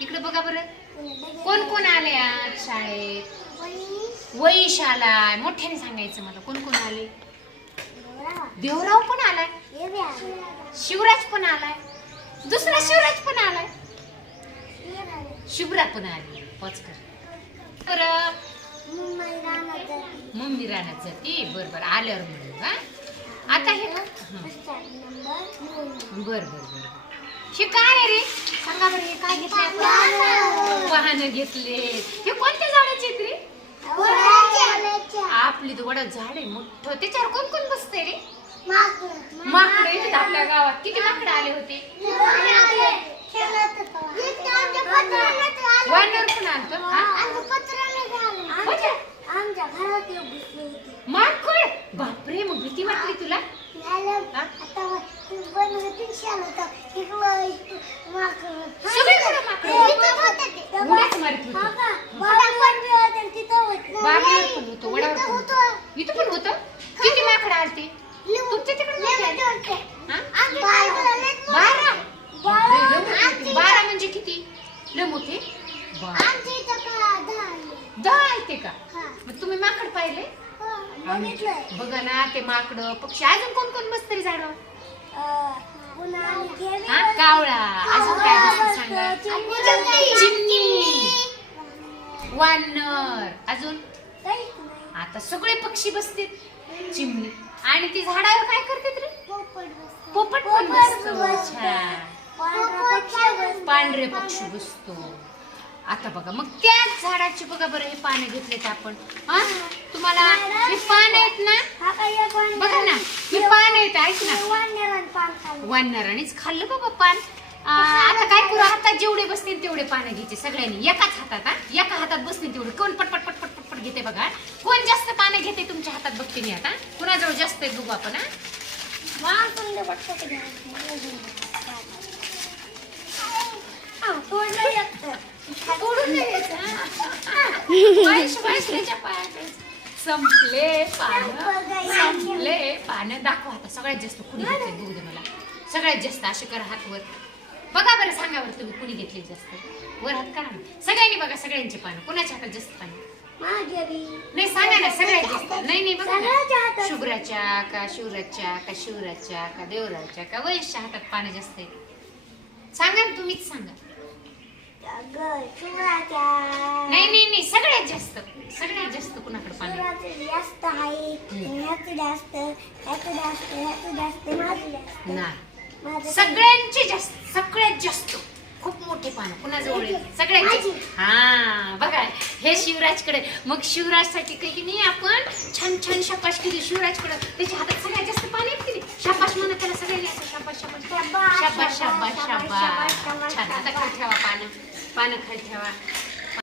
इकडे बघा बरं. कोण कोण आले आज शाळेत? वैश आलाय. मोठ्याने सांगायचं मला कोण कोण आले? देवराव पण आलाय. शिवराज पण आलाय. दुसरा शिवराज पण आलाय. शिवरा पण आली. पचकर बरं. मम्मी रानात जाते बर बर. आल्यावर म्हणू हा? आता हे हं. बर बर बर. हे काय आहे रे? सांगा बरं हे काय घेतले आपण? वाहन घेतले. हे कोणत्या झाडाचे आहेत रे? आपली तर वडा झाड आहे मोठं. त्याच्यावर कोण कोण बसते रे? माकडे येतात आपल्या गावात. किती माकडे आले होते? वानर पण आलत माकड? बापरे मग भीती वाटली तुला? झालं. होता. सगळीकडे माकडं. इथं उड्याच मारत होते. बागेवर पण होतं वडावर पण होतं. इथं पण होतं किती माकडे आलते तुमच्या तिकडे लिंबू हा? बारा बारा. लय बारा म्हणजे किती लय मोठे बाप. का दहा आहे. का मग तुम्ही माकड पाहिले बघितलंय. बघा ना ते माकड पक्षी अजून कोण कोण बसतरी झाड अं, कावळा अजून काय बसते सांगा? चिमणी. वानर. अजून. आता सगळे पक्षी बसते चिमणी. आणि ती झाडावर काय करते रे? पोपट पण बसतो. छान पांढरा पक्षी बसतो. आता बघा मग त्याच झाडाची बघा बरं हे पाने घेतलेत आपण. हा? तुम्हाला हे पान आहेत ना. बघा ना. हे पान आहेत ऐक ना. पान खाल्लं. वानरानेच खाल्लं बाबा पान. आ, आता काय करू हातात जेवढे बसतील तेवढे पानं घ्यायचे सगळ्यांनी. एकाच हातात हा? एका हातात बसतील तेवढे. कोण पटपट पटपट पटपट घेते बघा. कोण जास्त पानं घेते तुमच्या हातात बघते मी आता? कुणाजवळ जास्त आहे बघू आपण हा? वाह, पण लय वाटतं ते घरात. हा, तोडलं एकटं. तोडून नाही द्यायचं, हा? वैश, वैशलीच्या पायात संपले पानं. पानं दाखवा आता. सगळ्यात जास्त कुणी घेतले बघू दे मला. सगळ्यात जास्त असे करा हात वर बघा बरं सांगा बरं तुम्ही कुणी घेतले जास्त. वर हात करा ना. सगळ्यांनी बघा सगळ्यांचे पानं. कोणाच्या हातात जास्त पानं. नाही सांगा ना सगळ्यात जास्त. नाही नाही बघा ना. शुभ्राच्या का शिवराच्या का शिवराच्या का देवराच्या का वैशच्या हातात पानं जास्त आहे सांगा ना तुम्हीच सांगा. नाही नाही नाही सगळ्यात जास्त सगळ्यात जास्त कुणाकडे पाणी? जास्त आहे. ह्याचं जास्त ह्याचं जास्त ह्याचं जास्त माझं जास्त. नाही. सगळ्यांचे जास्त सगळ्यात जास्त. खूप मोठे पानं कुणाजवळ? सगळ्यात हा बघा हे शिवराजकडे. मग शिवराजसाठी काही की नाही आपण छान छान शाबाश केली शिवराजकडे. त्याच्या हातात सगळ्यात जास्त पाणी आहेत की नाही? शाबाश म्हणा त्याला सगळ्यांनी शाबाश शाबास, शाबास, शाबाश शाबास, छान आता. खाली ठेवा पानं. पानं खाली ठेवा.